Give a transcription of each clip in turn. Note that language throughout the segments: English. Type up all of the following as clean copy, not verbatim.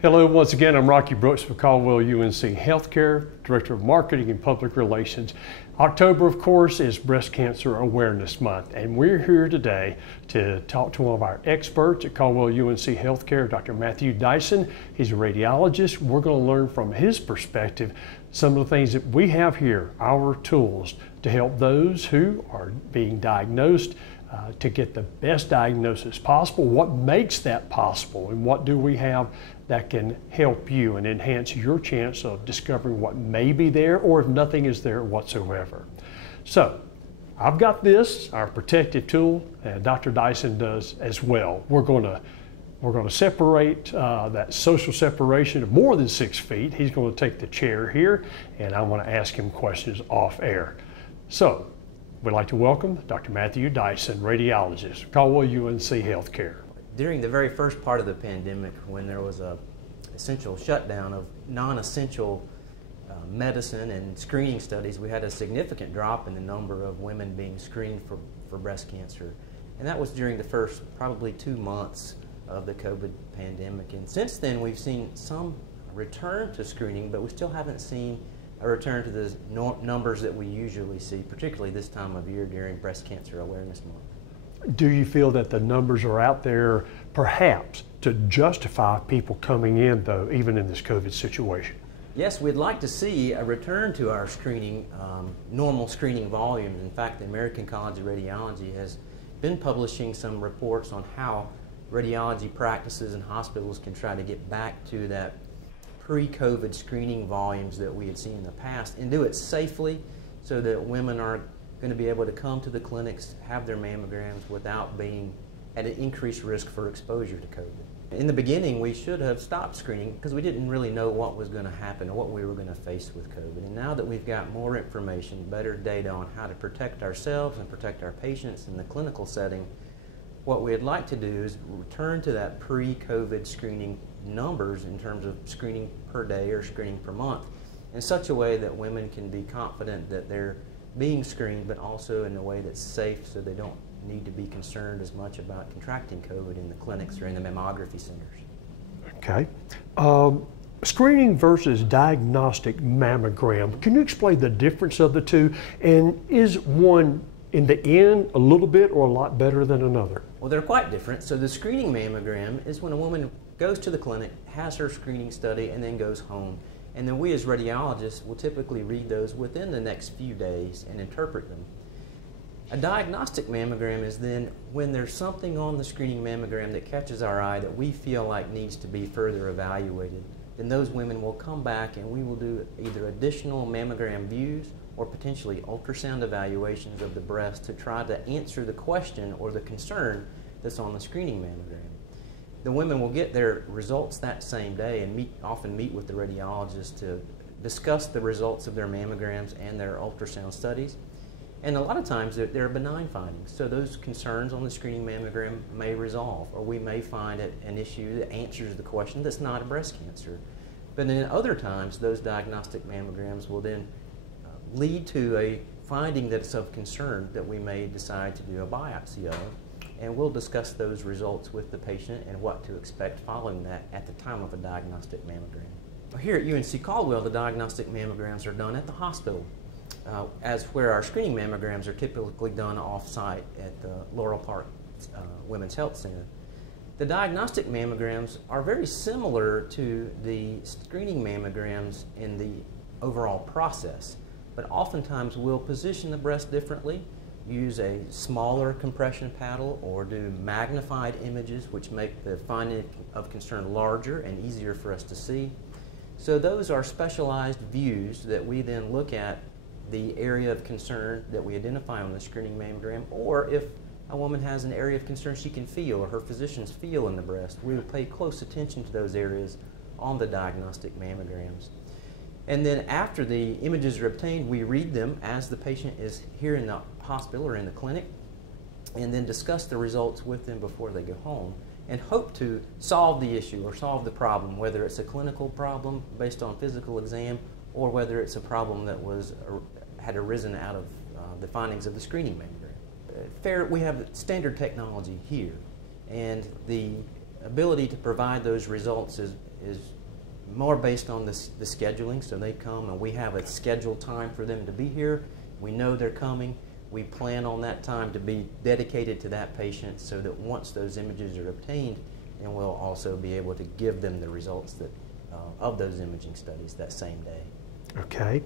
Hello, once again, I'm Rocky Brooks with Caldwell UNC Health Care, Director of Marketing and Public Relations. October, of course, is Breast Cancer Awareness Month, and we're here today to talk to one of our experts at Caldwell UNC Health Care, Dr. Matthew Dyson. He's a radiologist. We're going to learn from his perspective some of the things that we have here, our tools to help those who are being diagnosed to get the best diagnosis possible. What makes that possible, and what do we have that can help you and enhance your chance of discovering what may be there, or if nothing is there whatsoever. So I've got this, our protective tool, and Dr. Dyson does as well. We're going to separate that social separation of more than 6 feet. He's going to take the chair here, and I'm going to ask him questions off air. So we'd like to welcome Dr. Matthew Dyson, radiologist, Caldwell UNC Health Care. During the very first part of the pandemic, when there was a essential shutdown of non-essential medicine and screening studies, we had a significant drop in the number of women being screened for breast cancer. And that was during the first probably 2 months of the COVID pandemic. And since then, we've seen some return to screening, but we still haven't seen a return to the numbers that we usually see, particularly this time of year during Breast Cancer Awareness Month. Do you feel that the numbers are out there perhaps to justify people coming in, though, even in this COVID situation? Yes, we'd like to see a return to our screening, normal screening volumes. In fact, the American College of Radiology has been publishing some reports on how radiology practices and hospitals can try to get back to that pre-COVID screening volumes that we had seen in the past, and do it safely so that women are going to be able to come to the clinics, have their mammograms without being at an increased risk for exposure to COVID. In the beginning, we should have stopped screening because we didn't really know what was going to happen or what we were going to face with COVID. And now that we've got more information, better data on how to protect ourselves and protect our patients in the clinical setting, what we'd like to do is return to that pre-COVID screening numbers in terms of screening per day or screening per month in such a way that women can be confident that they're being screened, but also in a way that's safe so they don't need to be concerned as much about contracting COVID in the clinics or in the mammography centers. Okay. Screening versus diagnostic mammogram. Can you explain the difference of the two? And is one in the end a little bit or a lot better than another? Well, they're quite different. So the screening mammogram is when a woman goes to the clinic, has her screening study, and then goes home. And then we as radiologists will typically read those within the next few days and interpret them. A diagnostic mammogram is then when there's something on the screening mammogram that catches our eye that we feel like needs to be further evaluated. Then those women will come back and we will do either additional mammogram views or potentially ultrasound evaluations of the breast to try to answer the question or the concern that's on the screening mammogram. The women will get their results that same day and often meet with the radiologist to discuss the results of their mammograms and their ultrasound studies. And a lot of times there are benign findings, so those concerns on the screening mammogram may resolve, or we may find an issue that answers the question that's not a breast cancer. But then other times those diagnostic mammograms will then lead to a finding that's of concern that we may decide to do a biopsy of. And we'll discuss those results with the patient and what to expect following that at the time of a diagnostic mammogram. Here at UNC Caldwell, the diagnostic mammograms are done at the hospital, as where our screening mammograms are typically done off-site at the Laurel Park Women's Health Center. The diagnostic mammograms are very similar to the screening mammograms in the overall process, but oftentimes we'll position the breast differently, use a smaller compression paddle, or do magnified images which make the finding of concern larger and easier for us to see. So those are specialized views that we then look at the area of concern that we identify on the screening mammogram, or if a woman has an area of concern she can feel or her physicians feel in the breast, we will pay close attention to those areas on the diagnostic mammograms. And then after the images are obtained, we read them as the patient is here in the hospital or in the clinic, and then discuss the results with them before they go home, and hope to solve the issue or solve the problem, whether it's a clinical problem based on physical exam or whether it's a problem that had arisen out of the findings of the screening mammogram. We have standard technology here, and the ability to provide those results is more based on the scheduling. So they come and we have a scheduled time for them to be here. We know they're coming. We plan on that time to be dedicated to that patient so that once those images are obtained, then we'll also be able to give them the results that, of those imaging studies that same day. Okay.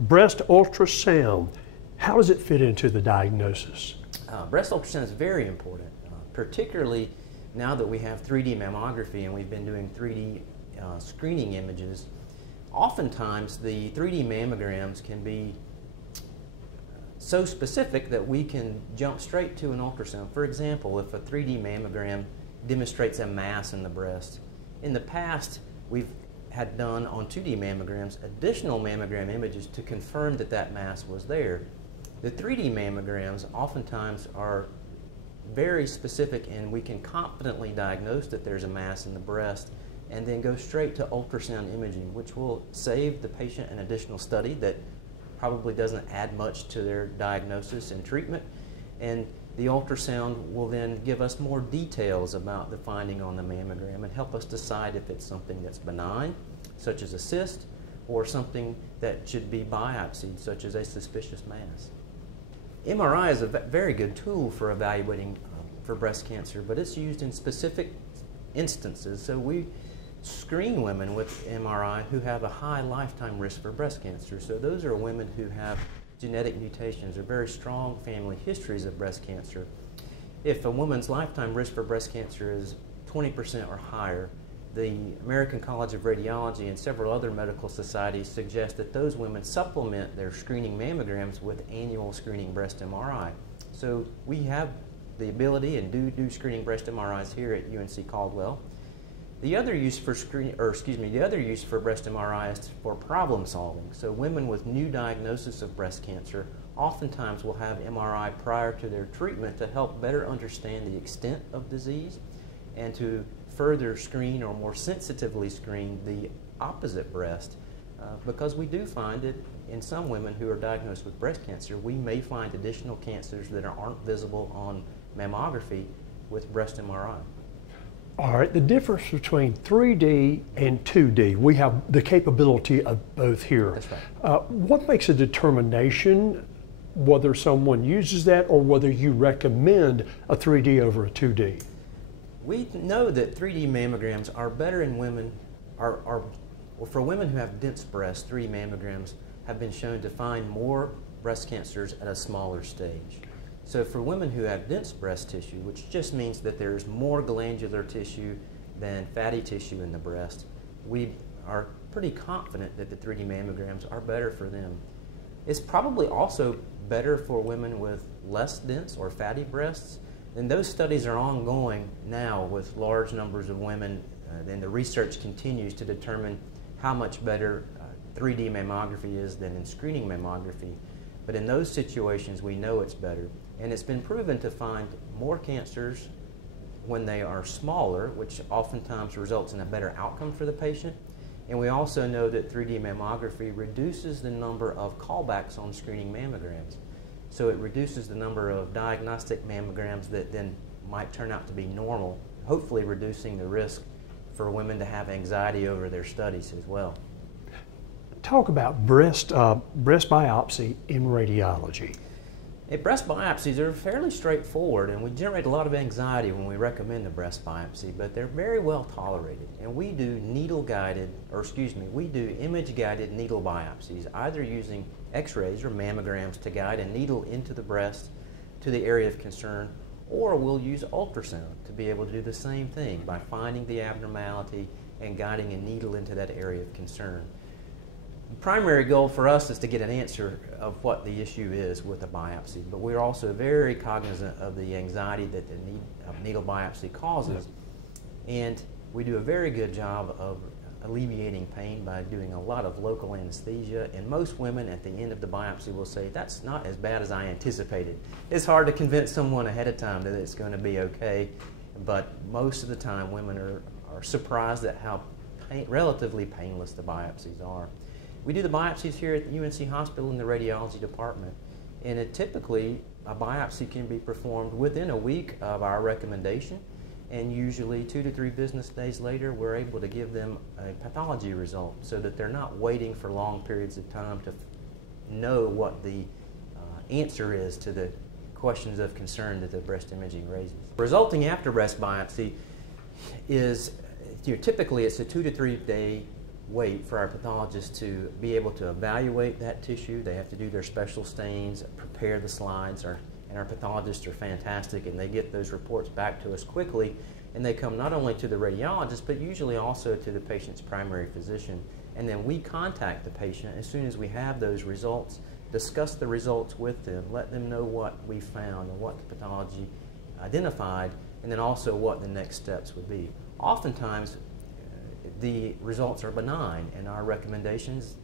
Breast ultrasound, how does it fit into the diagnosis? Breast ultrasound is very important, particularly now that we have 3D mammography and we've been doing 3D screening images. Oftentimes the 3D mammograms can be so specific that we can jump straight to an ultrasound. For example, if a 3D mammogram demonstrates a mass in the breast, in the past we've had done on 2D mammograms additional mammogram images to confirm that that mass was there. The 3D mammograms oftentimes are very specific and we can confidently diagnose that there's a mass in the breast and then go straight to ultrasound imaging, which will save the patient an additional study that probably doesn't add much to their diagnosis and treatment. And the ultrasound will then give us more details about the finding on the mammogram and help us decide if it's something that's benign, such as a cyst, or something that should be biopsied, such as a suspicious mass. MRI is a very good tool for evaluating for breast cancer, but it's used in specific instances. So we screen women with MRI who have a high lifetime risk for breast cancer. So those are women who have genetic mutations or very strong family histories of breast cancer. If a woman's lifetime risk for breast cancer is 20% or higher, the American College of Radiology and several other medical societies suggest that those women supplement their screening mammograms with annual screening breast MRI. So we have the ability and do screening breast MRIs here at UNC Caldwell. The other use for the other use for breast MRI is for problem solving. So women with new diagnosis of breast cancer oftentimes will have MRI prior to their treatment to help better understand the extent of disease and to further screen or more sensitively screen the opposite breast, because we do find that in some women who are diagnosed with breast cancer, we may find additional cancers that aren't visible on mammography with breast MRI. All right, the difference between 3D and 2D, we have the capability of both here. That's right. What makes a determination whether someone uses that or whether you recommend a 3D over a 2D? We know that 3D mammograms are better in women, well, for women who have dense breasts, 3D mammograms have been shown to find more breast cancers at a smaller stage. So for women who have dense breast tissue, which just means that there's more glandular tissue than fatty tissue in the breast, we are pretty confident that the 3D mammograms are better for them. It's probably also better for women with less dense or fatty breasts, and those studies are ongoing now with large numbers of women, and the research continues to determine how much better 3D mammography is than in screening mammography. But in those situations, we know it's better. And it's been proven to find more cancers when they are smaller, which oftentimes results in a better outcome for the patient. And we also know that 3D mammography reduces the number of callbacks on screening mammograms. So it reduces the number of diagnostic mammograms that then might turn out to be normal, hopefully reducing the risk for women to have anxiety over their studies as well. Talk about breast biopsy in radiology. Breast biopsies are fairly straightforward, and we generate a lot of anxiety when we recommend a breast biopsy, but they're very well tolerated. And we do we do image-guided needle biopsies, either using x-rays or mammograms to guide a needle into the breast to the area of concern, or we'll use ultrasound to be able to do the same thing by finding the abnormality and guiding a needle into that area of concern. The primary goal for us is to get an answer of what the issue is with a biopsy, but we're also very cognizant of the anxiety that the needle biopsy causes, and we do a very good job of alleviating pain by doing a lot of local anesthesia, and most women at the end of the biopsy will say, "That's not as bad as I anticipated." It's hard to convince someone ahead of time that it's going to be okay, but most of the time women are surprised at how relatively painless the biopsies are. We do the biopsies here at the UNC Hospital in the radiology department, and typically a biopsy can be performed within a week of our recommendation, And usually 2 to 3 business days later, we're able to give them a pathology result so that they're not waiting for long periods of time to know what the answer is to the questions of concern that the breast imaging raises. Resulting after breast biopsy is, typically it's a 2 to 3 day wait for our pathologists to be able to evaluate that tissue. They have to do their special stains, prepare the slides, and our pathologists are fantastic, and they get those reports back to us quickly, and they come not only to the radiologist, but usually also to the patient's primary physician. And then we contact the patient as soon as we have those results, discuss the results with them, let them know what we found and what the pathology identified, and then also what the next steps would be. Oftentimes, the results are benign, and our recommendations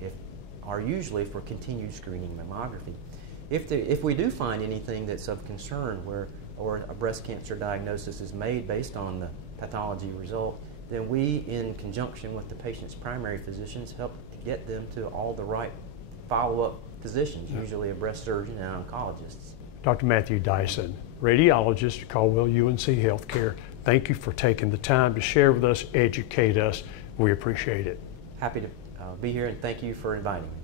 are usually for continued screening mammography. If we do find anything that's of concern or a breast cancer diagnosis is made based on the pathology result, then we, in conjunction with the patient's primary physicians, help to get them to all the right follow-up physicians, usually a breast surgeon and oncologists. Dr. Matthew Dyson, radiologist at Caldwell UNC Health Care, thank you for taking the time to share with us, educate us. We appreciate it. Happy to be here, and thank you for inviting me.